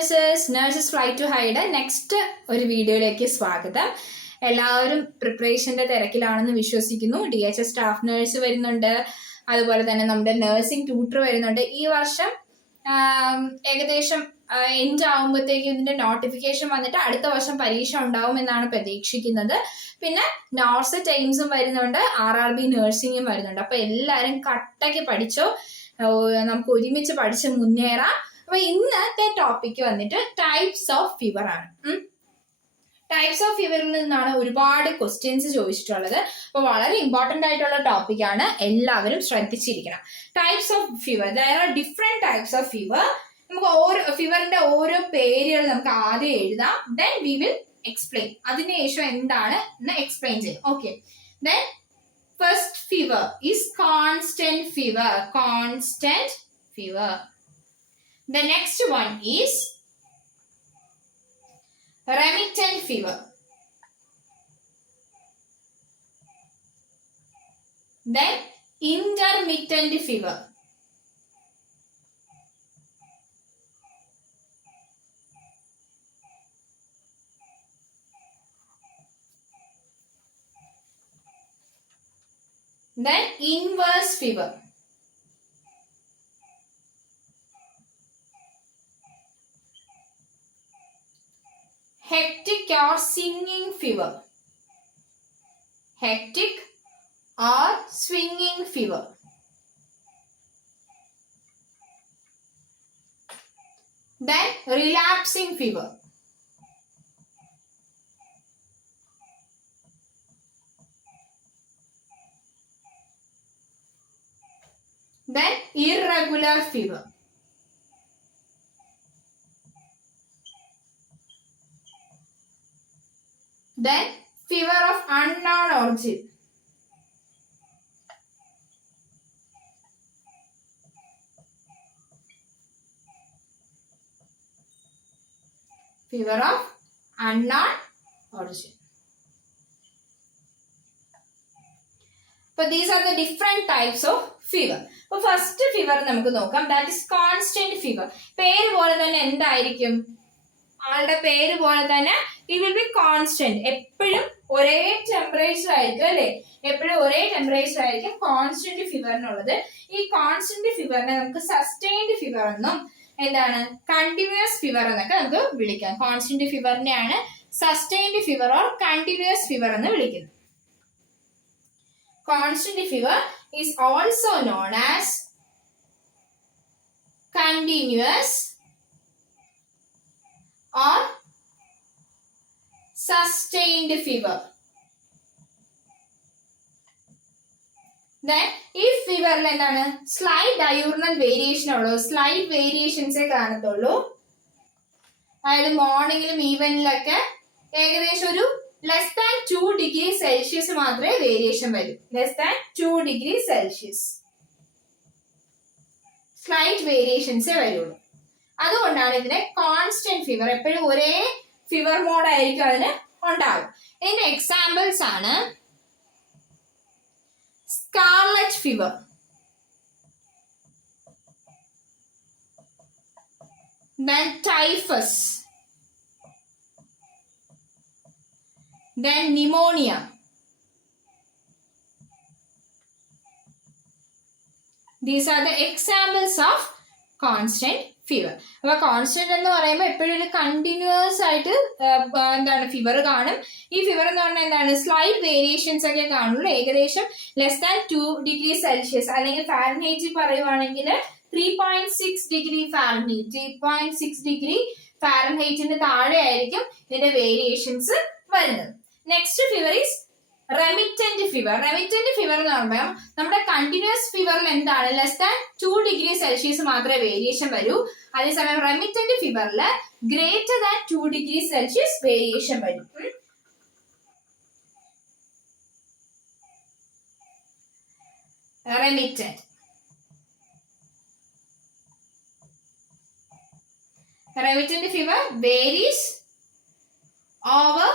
Nurses fly to height next ഒരു വീഡിയോയിലേക്ക് സ്വാഗതം. എല്ലാവരും പ്രിപ്പറേഷന്റെ തിരക്കിലാണെന്ന് വിശ്വസിക്കുന്നു. DHS സ്റ്റാഫ് നഴ്സ് വരുന്നുണ്ട്, അതുപോലെ തന്നെ നമ്മുടെ നഴ്സിംഗ് ട്യൂട്ടർ വരുന്നുണ്ട്. ഈ വർഷം ഏകദേശം എൻഡ് ആകുമ്പോഴത്തേക്ക് ഇതിന്റെ നോട്ടിഫിക്കേഷൻ വന്നിട്ട് അടുത്ത വർഷം പരീക്ഷ ഉണ്ടാവും എന്നാണ് പ്രതീക്ഷിക്കുന്നത്. പിന്നെ നോർസെറ്റ് എയിംസും വരുന്നുണ്ട്, RRB നഴ്സിംഗും വരുന്നുണ്ട്. അപ്പൊ എല്ലാവരും കട്ടയ്ക്ക് പഠിച്ചോ, നമുക്ക് ഒരുമിച്ച് പഠിച്ച് മുന്നേറാം. അപ്പൊ ഇന്നത്തെ ടോപ്പിക് വന്നിട്ട് ടൈപ്സ് ഓഫ് ഫീവർ ആണ്. ടൈപ്സ് ഓഫ് ഫീവറിൽ നിന്നാണ് ഒരുപാട് ക്വസ്റ്റ്യൻസ് ചോദിച്ചിട്ടുള്ളത്. അപ്പൊ വളരെ ഇമ്പോർട്ടന്റ് ആയിട്ടുള്ള ടോപ്പിക് ആണ്, എല്ലാവരും ശ്രദ്ധിച്ചിരിക്കണം. Types of fever, there are different types of fever. നമുക്ക് ഓരോ ഫീവറിന്റെ ഓരോ പേരുകൾ നമുക്ക് ആദ്യം എഴുതാം, ദെൻ വി വിൽ എക്സ്പ്ലെയിൻ. അതിനുശേഷം എന്താണ് എന്ന് എക്സ്പ്ലെയിൻ ചെയ്യും. Okay, then first fever is constant fever. Constant fever. The next one is remittent fever. Then intermittent fever. Then inverse fever. Hectic or swinging fever. Hectic or swinging fever. Then relapsing fever. Then irregular fever. Then fever of unknown origin. Fever of unknown origin. So these are the different types of fever. So first fever നമുക്ക് നോക്കാം, that is constant fever. പേര് പോലെ തന്നെ എന്തായിരിക്കും? ആളുടെ പേര് പോലെ തന്നെ it will be constant. എപ്പോഴും ഒരേ ടെമ്പറേച്ചർ ആയിരിക്കും അല്ലെ? എപ്പോഴും ഒരേ ടെമ്പറേച്ചർ ആയിരിക്കും കോൺസ്റ്റന്റ് ഫീവറിനുള്ളത്. ഈ കോൺസ്റ്റന്റ് ഫീവറിനെ നമുക്ക് സസ്റ്റൈൻഡ് ഫീവർ എന്നും എന്താണ് കണ്ടിന്യൂസ് ഫീവർ എന്നൊക്കെ നമുക്ക് വിളിക്കാം. കോൺസ്റ്റന്റ് ഫീവറിനെയാണ് sustained fever or continuous fever എന്ന് വിളിക്കുന്നത്. Constant fever is also known as continuous or sustained fever. Then if fever എന്താണ് സ്ലൈറ്റ് ഡയൂർണൽ വേരിയേഷൻ ഉള്ളൂ, സ്ലൈറ്റ് വേരിയേഷൻസേ കാണത്തുള്ളൂ. അതായത് മോർണിംഗിലും ഈവനിലൊക്കെ ഏകദേശം ഒരു ലെസ് ദാൻ 2 ഡിഗ്രി സെൽഷ്യസ് മാത്രമേ വേരിയേഷൻ വരൂ. Less than 2 degree Celsius slight വേരിയേഷൻസേ വരുള്ളൂ. അതുകൊണ്ടാണ് ഇതിനെ കോൺസ്റ്റന്റ് ഫീവർ, എപ്പോഴും ഒരേ ഫീവർ മോഡ് ആയിരിക്കും അതിന് ഉണ്ടാവും. ഇതിന്റെ എക്സാമ്പിൾസ് ആണ് scarlet fever, then typhus, then pneumonia, these are the examples of constant fever. അപ്പൊ കോൺസ്റ്റന്റ് എന്ന് പറയുമ്പോൾ എപ്പോഴും ഒരു കണ്ടിന്യൂസ് ആയിട്ട് എന്താണ് ഫീവർ കാണും. ഈ ഫീവർ എന്ന് പറഞ്ഞാൽ എന്താണ് സ്ലൈറ്റ് വേരിയേഷൻസ് ഒക്കെ കാണുള്ളൂ. ഏകദേശം ലെസ് ദാൻ 2 ഡിഗ്രി സെൽഷ്യസ് അല്ലെങ്കിൽ ഫാരൻഹൈറ്റിൽ പറയുവാണെങ്കിൽ 3.6 ഡിഗ്രി ഫാരൻഹൈറ്റ്, 3.6 ഡിഗ്രി ഫാരൻഹൈറ്റിന് താഴെ ആയിരിക്കും ഇതിന്റെ വേരിയേഷൻസ് വരുന്നത്. Next fever is remittent fever. Remittent fever എന്ന് പറയുമ്പോൾ നമ്മുടെ കണ്ടിന്യൂസ് ഫീവറിൽ എന്താണ് ലെസ് ദാൻ 2 ഡിഗ്രി സെൽഷ്യസ് മാത്രമേ വേരിയേഷൻ വരൂ. അതേസമയം റെമിറ്റന്റ് ഫീവറിൽ greater than 2 degree Celsius variation വരും. Remittent fever varies over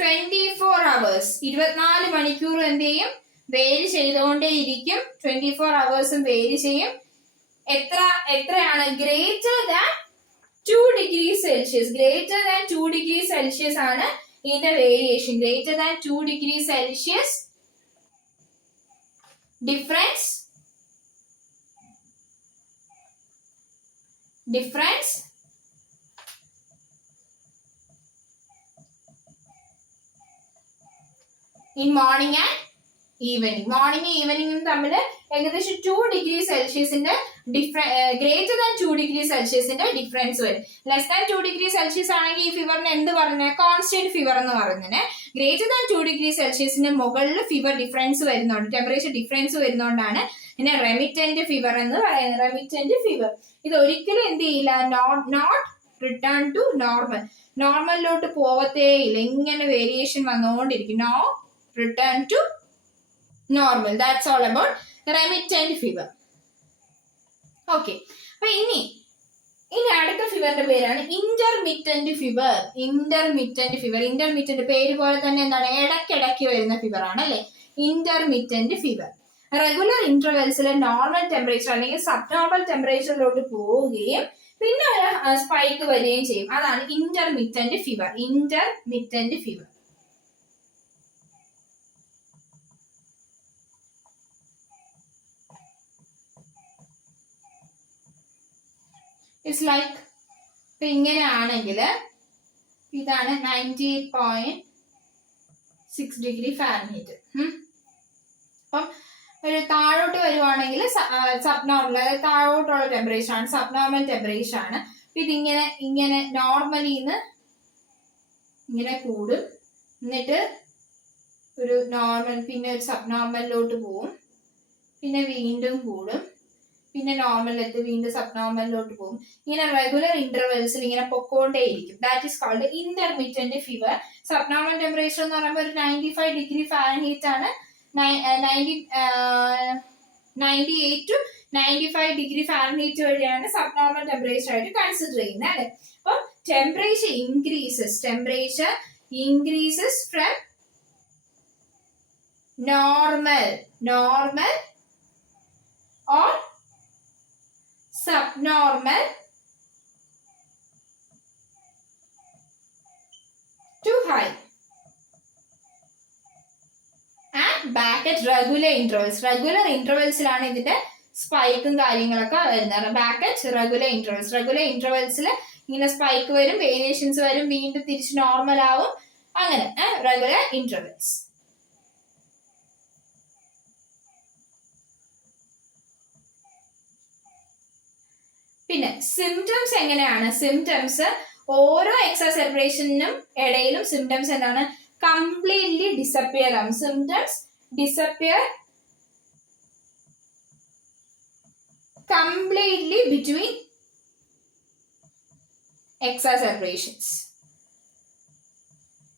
24 hours. 24 മണിക്കൂർ എന്ത് ചെയ്യും? വേരി ചെയ്തുകൊണ്ടേയിരിക്കും. 24 hours വേരി ചെയ്യും. എത്രയാണ് greater 2 degree Celsius. Greater than 2 degree Celsius ആണ് ഇതിന്റെ variation. Greater than 2 degree Celsius difference in morning and evening. Morning ഈവനിങ്ങും തമ്മിൽ ഏകദേശം 2 ഡിഗ്രി സെൽഷ്യസിന്റെ ഗ്രേറ്റർ ദാൻ 2 ഡിഗ്രി സെൽഷ്യസിന്റെ ഡിഫറൻസ് വരും. ലെസ് ദാൻ 2 ഡിഗ്രി സെൽഷ്യസ് ആണെങ്കിൽ ഈ ഫീവറിന് എന്ത് പറഞ്ഞ കോൺസ്റ്റന്റ് ഫീവർ എന്ന് പറയുന്നത്. ഗ്രേറ്റർ ദാൻ 2 ഡിഗ്രി സെൽഷ്യസിന്റെ മുകളിൽ ഫീവർ ഡിഫറൻസ് വരുന്നുണ്ട്, ടെമ്പറേച്ചർ ഡിഫറൻസ് വരുന്നതുകൊണ്ടാണ് ഇതിനെ റെമിറ്റന്റ് ഫീവർ എന്ന് പറയുന്നത്. റെമിറ്റന്റ് ഫീവർ ഇത് ഒരിക്കലും എന്ത് ചെയ്യില്ല, നോട്ട് റിട്ടേൺ ടു നോർമൽ, നോർമലിലോട്ട് പോവത്തേ ഇല്ല, ഇങ്ങനെ വേരിയേഷൻ വന്നുകൊണ്ടിരിക്കും. No return to normal. That's all about remittent fever. Okay. അപ്പൊ ഇനി അടുത്ത ഫീവറിന്റെ പേരാണ് ഇന്റർമിറ്റന്റ് ഫീവർ. ഇന്റർമിറ്റന്റ് പേര് പോലെ തന്നെ എന്താണ്, ഇടയ്ക്കിടയ്ക്ക് വരുന്ന ഫീവർ ആണ് അല്ലെ ഇന്റർമിറ്റന്റ് ഫീവർ. റെഗുലർ ഇന്റർവെൽസിലെ നോർമൽ ടെമ്പറേച്ചർ അല്ലെങ്കിൽ സബ് നോർമൽ ടെമ്പറേച്ചറിലോട്ട് പോവുകയും പിന്നെ ഒരു സ്പൈക്ക് വരികയും ചെയ്യും. അതാണ് ഇന്റർമിറ്റന്റ് ഫീവർ. ഇറ്റ്സ് ലൈക്ക് ഇപ്പൊ ഇങ്ങനെ ആണെങ്കിൽ ഇതാണ് 98.6 ഡിഗ്രി ഫാരൻഹീറ്റ്. അപ്പം ഒരു താഴോട്ട് വരുവാണെങ്കിൽ സബ് നോർമൽ, അതായത് താഴോട്ടുള്ള ടെമ്പറേച്ചർ ആണ്, സബ് നോർമൽ ടെമ്പറേച്ചർ ആണ്. ഇങ്ങനെ നോർമലിന്ന് ഇങ്ങനെ കൂടും, എന്നിട്ട് ഒരു നോർമൽ, പിന്നെ ഒരു സബ് നോർമലിലോട്ട് പോവും, പിന്നെ വീണ്ടും കൂടും, പിന്നെ നോർമലിലെത്തി വീണ്ടും സബ് നോർമലിലോട്ട് പോകും. ഇങ്ങനെ റെഗുലർ ഇന്റർവെൽസിൽ ഇങ്ങനെ പൊക്കോണ്ടേയിരിക്കും. That is called intermittent fever. Sub normal temperature എന്ന് പറയുമ്പോൾ ഒരു 95 ഡിഗ്രി ഫാരൻഹീറ്റ് ആണ്. 98 to 95 ഡിഗ്രി ഫാരൻഹീറ്റ് വഴിയാണ് സബ് നോർമൽ ടെമ്പറേച്ചർ ആയിട്ട് കൺസിഡർ ചെയ്യുന്നത് അല്ലെ. അപ്പം temperature increases from normal or subnormal to high and back at regular intervals. Regular intervalsലാണ് ഇതിന്റെ സ്പൈക്കും കാര്യങ്ങളൊക്കെ വരുന്നത്. ബാക്ക് അറ്റ് റെഗുലർ ഇന്റർവെൽസിൽ ഇങ്ങനെ സ്പൈക്ക് വരും, വേരിയേഷൻസ് വരും, വീണ്ടും തിരിച്ച് നോർമൽ ആവും, അങ്ങനെ റെഗുലർ ഇന്റർവെൽസ്. പിന്നെ സിംറ്റംസ് എങ്ങനെയാണ്? സിംറ്റംസ് ഓരോ എക്സാസെർബേഷനും ഇടയിലും സിംറ്റംസ് എന്താണ്, കംപ്ലീറ്റ്ലി ഡിസപ്പിയർ ആവും. Symptoms disappear completely between exacerbations.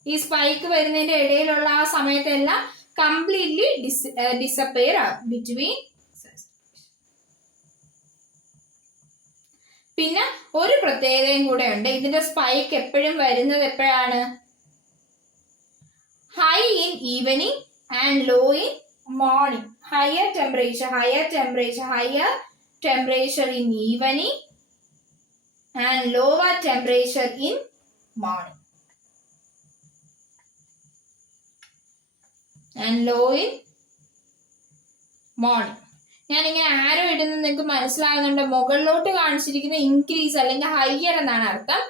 ഈ സ്പൈക്ക് വരുന്നതിന്റെ ഇടയിലുള്ള ആ സമയത്തെല്ലാം കംപ്ലീറ്റ്ലി ഡിസപ്പിയർ ആവും ബിറ്റ്വീൻ. പിന്നെ ഒരു പ്രത്യേകതയും കൂടെ ഉണ്ട്, ഇതിന്റെ സ്പൈക്ക് എപ്പോഴും വരുന്നത് എപ്പോഴാണ്, high in evening and low in morning. Higher temperature in evening and lower temperature in morning. ഞാനിങ്ങനെ ആരോ ഇടുന്നത് നിങ്ങൾക്ക് മനസ്സിലാകുന്നുണ്ട്. മുകളിലോട്ട് കാണിച്ചിരിക്കുന്ന ഇൻക്രീസ് അല്ലെങ്കിൽ ഹയർ എന്നാണ് അർത്ഥം.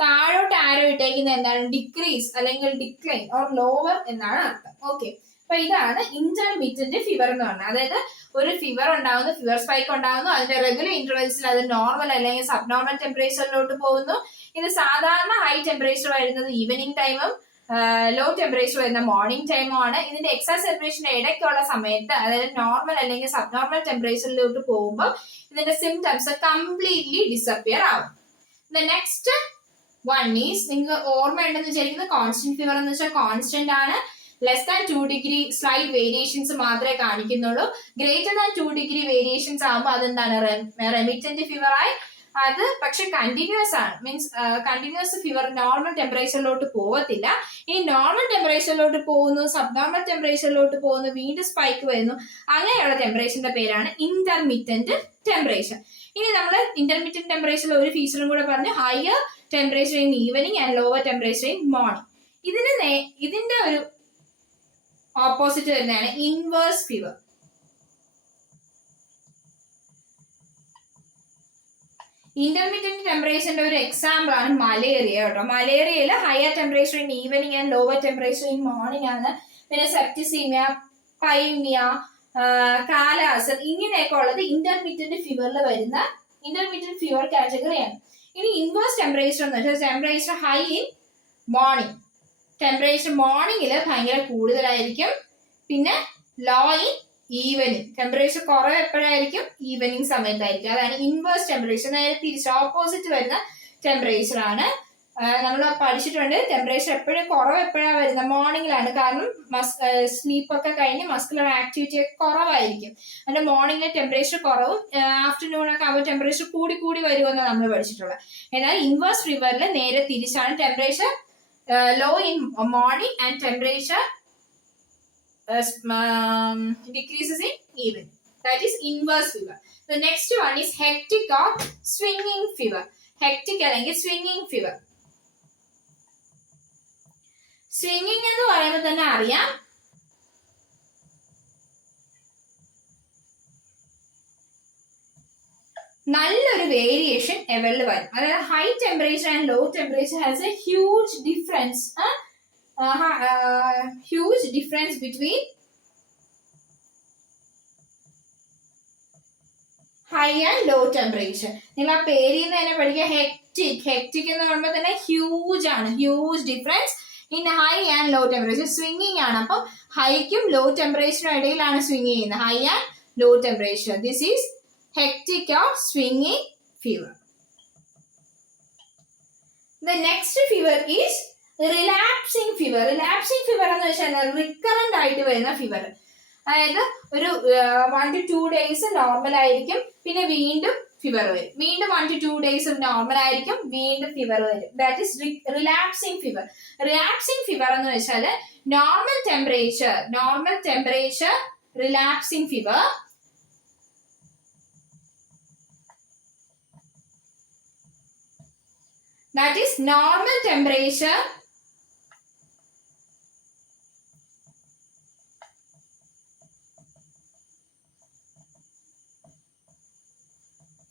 താഴോട്ട് ആരോ ഇട്ടേക്കുന്നത് എന്താണ്, ഡിക്രീസ് അല്ലെങ്കിൽ ഡിക്ലൈൻ ഓർ ലോവർ എന്നാണ് അർത്ഥം. ഓക്കെ, അപ്പൊ ഇതാണ് ഇന്റർമിറ്റന്റ് ഫീവർ എന്ന് പറഞ്ഞാൽ. അതായത് ഒരു ഫീവർ സ്പൈക്ക് ഉണ്ടാകുന്നു, അതിന്റെ റെഗുലർ ഇന്റർവെൽസിൽ അത് നോർമൽ അല്ലെങ്കിൽ സബ് നോർമൽ ടെമ്പറേച്ചറിലോട്ട് പോകുന്നു. ഇത് സാധാരണ ഹൈ ടെമ്പറേച്ചർ വരുന്നത് ഈവനിങ് ടൈമും ലോ ടെമ്പറേച്ചർ വരുന്ന മോർണിംഗ് ടൈമാണ്. ഇതിന്റെ എക്സാസെർബേഷന്റെ ഇടയ്ക്കുള്ള സമയത്ത്, അതായത് നോർമൽ അല്ലെങ്കിൽ സബ് നോർമൽ ടെമ്പറേച്ചറിലോട്ട് പോകുമ്പോൾ ഇതിന്റെ സിംറ്റംസ് കംപ്ലീറ്റ്ലി ഡിസപ്പിയർ ആവും. നെക്സ്റ്റ് വൺ ഈസ്, നിങ്ങൾക്ക് ഓർമ്മയുണ്ടെന്ന് വിചാരിക്കുന്നത് കോൺസ്റ്റന്റ് ഫീവർ എന്ന് വെച്ചാൽ കോൺസ്റ്റന്റ് ആണ്. Less than 2 degree slight variations മാത്രമേ കാണിക്കുന്നുള്ളൂ. ഗ്രേറ്റർ ദാൻ 2 ഡിഗ്രി വേരിയേഷൻസ് ആകുമ്പോൾ അതെന്താണ്, റെമിറ്റന്റ് ഫീവർ ആയി. അത് പക്ഷെ കണ്ടിന്യൂസ് ആണ്, മീൻസ് കണ്ടിന്യൂസ് ഫീവർ നോർമൽ ടെമ്പറേച്ചറിലോട്ട് പോകത്തില്ല. ഈ നോർമൽ ടെമ്പറേച്ചറിലോട്ട് പോകുന്നു, സബ് നോർമൽ ടെമ്പറേച്ചറിലോട്ട് പോകുന്നു, വീണ്ടും സ്പൈക്ക് വരുന്നു. അങ്ങനെയുള്ള ടെമ്പറേച്ചറിന്റെ പേരാണ് ഇന്റർമിറ്റന്റ് ടെമ്പറേച്ചർ. ഇനി നമ്മൾ ഇന്റർമീഡിയറ്റ് ടെമ്പറേച്ചറിൽ ഒരു ഫീച്ചറും കൂടെ പറഞ്ഞു, higher temperature in evening and lower temperature in morning. ഇതിന്റെ ഒരു ഓപ്പോസിറ്റ് വരുന്നതാണ് ഇൻവേഴ്സ് ഫീവർ. ഇന്റർമീഡിയറ്റ് ടെമ്പറേച്ചറിന്റെ ഒരു എക്സാമ്പിൾ ആണ് മലേറിയ കേട്ടോ. മലേറിയയിൽ higher temperature in evening and lower temperature in morning ആണ്. പിന്നെ സെപ്റ്റിസീമിയ, പൈമിയ, കാലാസർ ഇങ്ങനെയൊക്കെ ഉള്ളത് ഇന്റർമീഡിയറ്റ് ഫീവറിൽ വരുന്ന ഇന്റർമീഡിയറ്റ് ഫീവർ കാറ്റഗറിയാണ്. ഇനി ഇൻവേഴ്സ് ടെമ്പറേച്ചർ എന്ന് വെച്ചാൽ temperature high in morning. Temperature മോർണിംഗിൽ ഭയങ്കര കൂടുതലായിരിക്കും. പിന്നെ ലോ ഇൻ ഈവനിങ്. ടെമ്പറേച്ചർ കുറവ് എപ്പോഴായിരിക്കും? ഈവനിങ് സമയത്തായിരിക്കും. അതാണ് ഇൻവേഴ്സ് ടെമ്പറേച്ചർ. നേരെ തിരിച്ച് ഓപ്പോസിറ്റ് വരുന്ന ടെമ്പറേച്ചർ ആണ്. നമ്മൾ പഠിച്ചിട്ടുണ്ട് ടെമ്പറേച്ചർ എപ്പോഴും കുറവ് എപ്പോഴാണ് വരുന്നത്? മോർണിംഗിലാണ്. കാരണം സ്ലീപ്പൊക്കെ കഴിഞ്ഞ് മസ്കുലർ ആക്ടിവിറ്റി ഒക്കെ കുറവായിരിക്കും. അതിന്റെ മോർണിംഗിലെ ടെമ്പറേച്ചർ കുറവും ആഫ്റ്റർനൂൺ ഒക്കെ ആകുമ്പോൾ ടെമ്പറേച്ചർ കൂടി വരുമെന്നാണ് നമ്മൾ പഠിച്ചിട്ടുള്ളത്. എന്നാൽ ഇൻവേഴ്സ് ഫീവറിൽ നേരെ തിരിച്ചാണ്. Temperature low in morning and temperature decreases in evening. That is inverse fever. The next one is hectic or swinging fever. Hectic അല്ലെങ്കിൽ swinging fever. Swinging എന്ന് പറയുമ്പോൾ തന്നെ അറിയാം നല്ലൊരു വേരിയേഷൻ ലെവലിൽ വരും. അതായത് high temperature and low temperature has a huge difference between high and low temperature. നിങ്ങൾ ആ പേരിൽ നിന്ന് തന്നെ പഠിക്കുക, ഹെക്റ്റിക്. ഹെക്റ്റിക് എന്ന് പറയുമ്പോൾ തന്നെ ഹ്യൂജ് ആണ്. Huge difference in high and low temperature. സ്വിങ്ങിങ് ആണ്. അപ്പം ഹൈക്കും ലോ ടെമ്പറേച്ചറിനും ഇടയിലാണ് സ്വിങ് ചെയ്യുന്നത്. High and low temperature. This is hectic or swinging fever. The next fever is relapsing fever. Relapsing fever എന്ന് വെച്ചാൽ റിക്കറന്റ് ആയിട്ട് വരുന്ന ഫീവർ. അതായത് ഒരു 1 to 2 days നോർമൽ ആയിരിക്കും, പിന്നെ വീണ്ടും ഫീവർ വരും. വീണ്ടും 1 to 2 days നോർമൽ ആയിരിക്കും, വീണ്ടും ഫീവർ വരും. That is relapsing fever. Relapsing fever എന്ന് വെച്ചാൽ normal temperature relapsing fever. That is normal temperature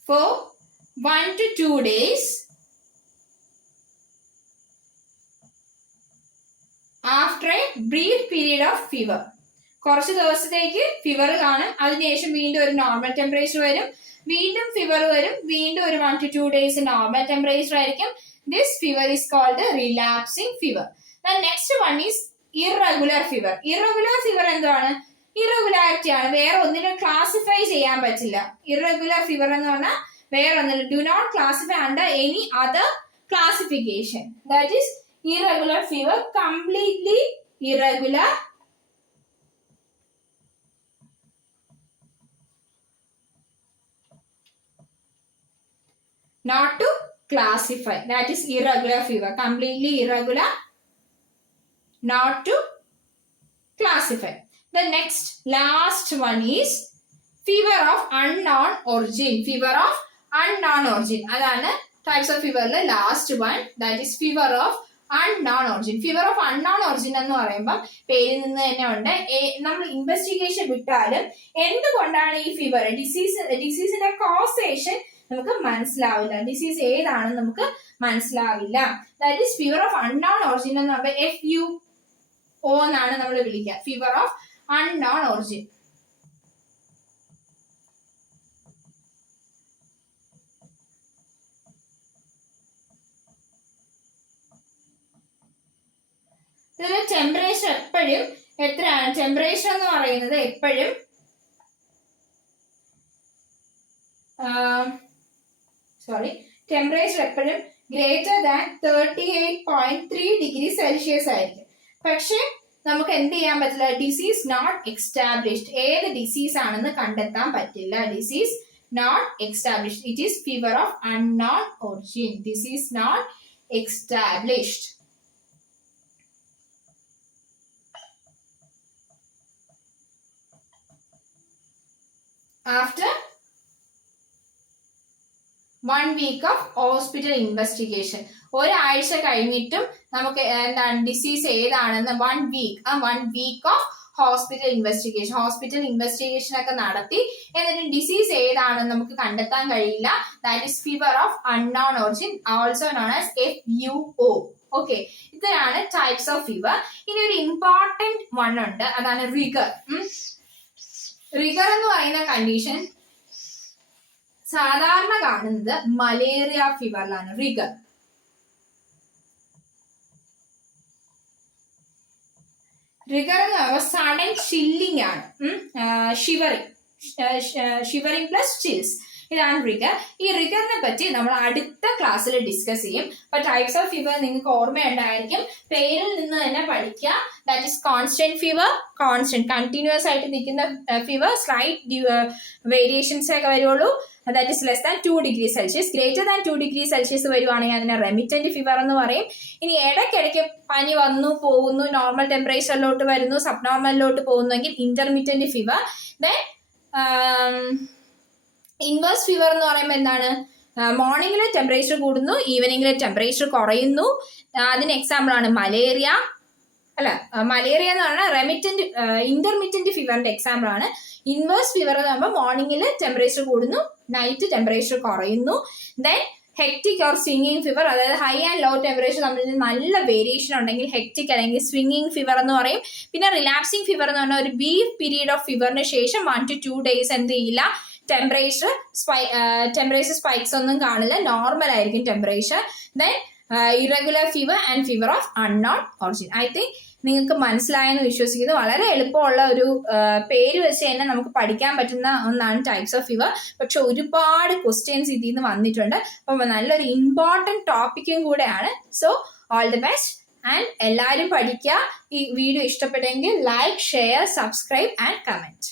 for 1 to 2 days after a brief period of fever. കുറച്ച് ദിവസത്തേക്ക് ഫീവർ കാണും, അതിനുശേഷം വീണ്ടും ഒരു നോർമൽ ടെമ്പറേച്ചർ വരും, വീണ്ടും ഫീവർ വരും, വീണ്ടും ഒരു 1 to 2 days നോർമൽ ടെമ്പറേച്ചർ ആയിരിക്കും. This fever is called relapsing fever. The next one is irregular fever. Irregular fever എന്താണ്? ഇറഗുലാരിറ്റി ആണ്. വേറെ ഒന്നിനും ക്ലാസിഫൈ ചെയ്യാൻ പറ്റില്ല. ഇറഗുലർ ഫീവർ എന്ന് പറഞ്ഞാൽ വേറെ ഒന്നിനും do not classify under any other classification. That is irregular fever. Completely irregular. Not to classify. That is irregular fever. Completely irregular. Not to classify. The next last one is fever of unknown origin. Fever of unknown origin. Adana types of fever la last one. That is fever of unknown origin. Fever of unknown origin എന്ന് പറയുമ്പോൾ പേരിൽ നിന്ന് തന്നെ ഉണ്ട്. നമ്മൾ investigation വിട്ടാലും എന്തുകൊണ്ടാണ് ഈ ഫീവർ ഡിസീസിന്റെ കോസേഷൻ നമുക്ക് മനസ്സിലാവില്ല. ഡിസീസ് ഏതാണെന്ന് നമുക്ക് മനസ്സിലാവില്ല. That is fever of unknown origin എന്ന് പറയുമ്പോൾ FUO എന്നാണ് നമ്മൾ വിളിക്കുക. Fever of unknown origin. ഇതിൽ ടെമ്പറേച്ചർ എപ്പോഴും എത്രയാണ്? ടെമ്പറേച്ചർ എന്ന് പറയുന്നത് എപ്പോഴും ടെമ്പറേച്ചർ എപ്പോഴും ഗ്രേറ്റർ ദാൻ 38.3 ഡിഗ്രി സെൽഷ്യസ് ആയിരിക്കും. പക്ഷെ നമുക്ക് എന്ത് ചെയ്യാൻ പറ്റില്ല? Disease not established. ഏത് ഡിസീസ് ആണെന്ന് കണ്ടെത്താൻ പറ്റില്ല. Disease not established. It is fever of unknown origin. Disease not established. After 1 week of hospital investigation. ഒരാഴ്ച കഴിഞ്ഞിട്ടും നമുക്ക് എന്താണ് ഡിസീസ് ഏതാണെന്ന് 1 വീക്ക് ഓഫ് ഹോസ്പിറ്റൽ ഇൻവെസ്റ്റിഗേഷൻ ഒക്കെ നടത്തി എന്നിട്ട് ഡിസീസ് ഏതാണെന്ന് നമുക്ക് കണ്ടെത്താൻ കഴിയില്ല. That is fever of unknown origin, also known as FUO. Okay, ഇത്രയാണ് ടൈപ്സ് ഓഫ് ഫീവർ. ഇനി ഒരു ഇമ്പോർട്ടന്റ് വൺ ഉണ്ട്, അതാണ് റിഗർ. റിഗർ എന്ന് പറയുന്ന കണ്ടീഷൻ സാധാരണ കാണുന്നത് മലേറിയ ഫീവറിലാണ്. റിഗർ എന്ന് പറയുമ്പോൾ സഡൻ ചില്ലിംഗ് ആണ്, ഷിവറിംഗ് പ്ലസ് ചിൽസ്, ഇതാണ് റിഗർ. ഈ റിഗറിനെ പറ്റി നമ്മൾ അടുത്ത ക്ലാസ്സിൽ ഡിസ്കസ് ചെയ്യും. അപ്പൊ ടൈപ്സ് ഓഫ് ഫീവർ നിങ്ങൾക്ക് ഓർമ്മയുണ്ടായിരിക്കും, പേരിൽ നിന്ന് തന്നെ പഠിക്കുക. That is constant fever, continuous ആയിട്ട് നിൽക്കുന്ന ഫീവർ, സ്ലൈറ്റ് വേരിയേഷൻസ് ഒക്കെ വരുള്ളൂ. That is less than 2 degree Celsius. Greater than 2 degree Celsius വരുവാണെങ്കിൽ അതിനെ റെമിറ്റന്റ് ഫീവർ എന്ന് പറയും. ഇനി ഇടയ്ക്കിടയ്ക്ക് പനി വന്നു പോകുന്നു, നോർമൽ ടെമ്പറേച്ചറിലോട്ട് വരുന്നു, സബ് നോർമലിലോട്ട് പോകുന്നെങ്കിൽ intermittent fever. Then inverse fever എന്ന് പറയുമ്പോൾ എന്താണ്, മോർണിംഗിൽ ടെമ്പറേച്ചർ കൂടുന്നു, ഈവനിങ്ങിൽ ടെമ്പറേച്ചർ കുറയുന്നു. അതിന് എക്സാമ്പിൾ ആണ് മലേറിയ. മലേറിയ എന്ന് പറഞ്ഞാൽ ഇന്റർമീഡിയന്റ് ഫീവറിന്റെ എക്സാമ്പിൾ ആണ്. ഇൻവേഴ്സ് ഫീവർ എന്ന് പറയുമ്പോൾ മോർണിംഗിൽ ടെമ്പറേച്ചർ കൂടുന്നു, നൈറ്റ് ടെമ്പറേച്ചർ കുറയുന്നു. Then hectic or swinging fever, അതായത് ഹൈ ആൻഡ് ലോ ടെമ്പറേച്ചർ തമ്മിൽ നല്ല വേരിയേഷൻ ഉണ്ടെങ്കിൽ ഹെക്റ്റിക് അല്ലെങ്കിൽ സ്വിംഗിങ് ഫീവർ എന്ന് പറയും. പിന്നെ റിലാക്സിങ് ഫീവർ എന്ന് പറഞ്ഞാൽ ഒരു ബ്രീഫ് പീരീഡ് ഓഫ് ഫീവറിന് ശേഷം 1 to 2 days എന്ത് ചെയ്യില്ല, ടെമ്പറേച്ചർ സ്പൈക്സ് ഒന്നും കാണില്ല, നോർമൽ ആയിരിക്കും temperature. Then irregular fever and fever of unknown origin. I think നിങ്ങൾക്ക് മനസ്സിലായെന്ന് വിശ്വസിക്കുന്നു. വളരെ എളുപ്പമുള്ള ഒരു പേര് വെച്ച് തന്നെ നമുക്ക് പഠിക്കാൻ പറ്റുന്ന ഒന്നാണ് ടൈപ്സ് ഓഫ് ഫീവർ. പക്ഷെ ഒരുപാട് ക്വസ്റ്റ്യൻസ് ഇതിൽ നിന്ന് വന്നിട്ടുണ്ട്. അപ്പം നല്ലൊരു ഇമ്പോർട്ടൻറ്റ് ടോപ്പിക്കും കൂടെയാണ്. So all the best and എല്ലാവരും പഠിക്കുക. ഈ വീഡിയോ ഇഷ്ടപ്പെട്ടെങ്കിൽ like, share, subscribe and comment.